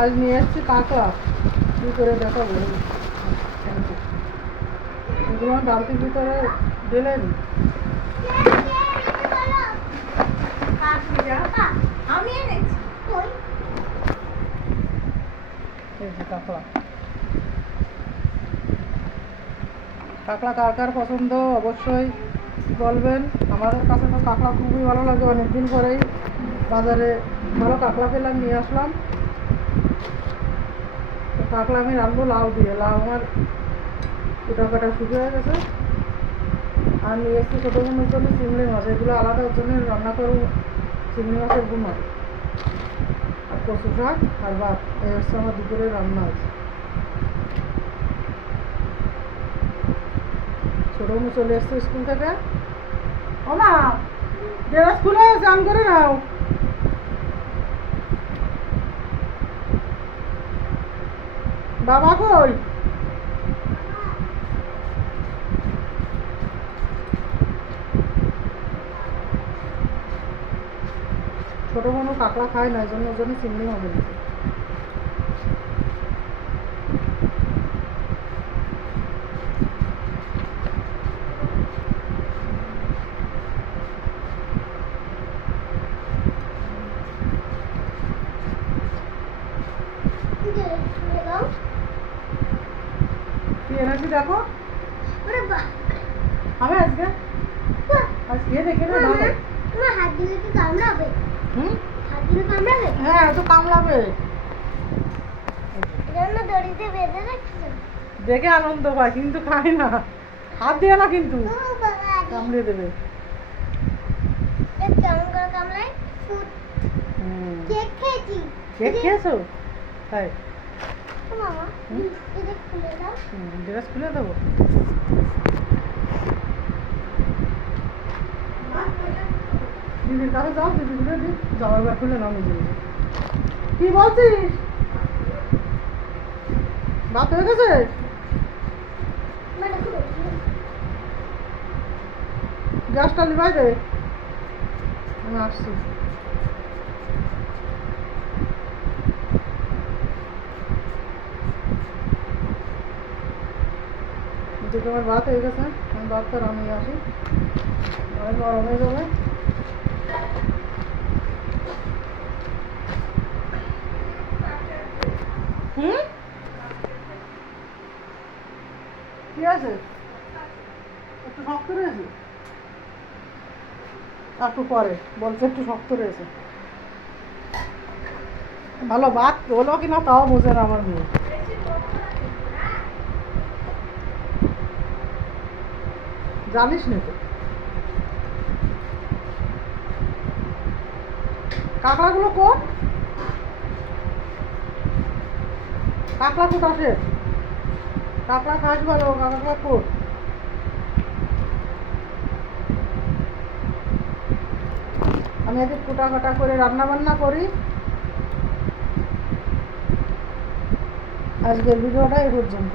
আজ নিয়ে এসেছি কাঁকড়া। কী করে দেখাবো? এগুলো ডালতির ভিতরে দিলেন কাঁকড়া। কাঁকড়া কার পছন্দ অবশ্যই বলবেন। আমাদের কাছে তো কাঁকড়া খুবই ভালো লাগে, অনেকদিন পরেই বাজারে ভালো কাঁকড়া পেলাম নিয়ে আসলাম। কাঁকড়া আমি রাখব লাউ দিয়ে। লাউ আমার কুটা কাটা শুরু হয়ে গেছে। আর নিয়ে এসেছি ছোটো বোনের জন্য চিংড়ি মাছ। এগুলো আলাদা ওর জন্য রান্না করব। চিংড়ি মাছের গুণা আর কচু শাক আর ভাত। এই হচ্ছে আমার দুপুরে রান্না আছে ছোটো বোন চলে এসছে স্কুল থেকে। ও মা ড্রেস খুলে চান করে নাও। বাবা কই? ছোটো বোনও কাঁকড়া খায় না জন্য জন্য চিংড়ি হবে এনেছে কি এনেছি দেখো? আমি আজকে? আজ দেখে না ভালো হাত দিলে কি কামড়াবে? হুম? হাত দিলে কামড়াবে? হ্যাঁ তো কামড়াবে। দড়িতে বেঁধে রাখছো। দেখে আনন্দ পায় কিন্তু খায় না। হাত দিয়ে না কিন্তু। কামড়ে দেবে। কেক খেয়েছো? তাই? ড্রেস খুলে দেবো? দিদির কাছে যাও দিদি খুলে দি যাও এবার খুলে নাও নিজে নিজে। কি বলছিস? ভাত হয়ে গেছে? মানে গ্যাসটা লিভাই দে। আমি আসছি। এদিকে আমার ভাত হয়ে গেছে, আমি ভাতটা রান্নিয়ে আসি। অনেক গরম হয়ে যাবে। হুম? কি আছে? একটু শক্ত রয়েছে? একটু পরে, বলছে একটু শক্ত রয়েছে। ভালো ভাত হলো কিনা তাও বোঝে না আমার মেয়ে। জানিস নি তো। কাঁকড়াগুলো কোন? কাঁকড়া কোথা আসে কাঁকড়া খাস ভালো কাঁকড়া কোট আমি এদিক কুটা করে রান্না বান্না করি। আজকের ভিডিওটা এই পর্যন্ত।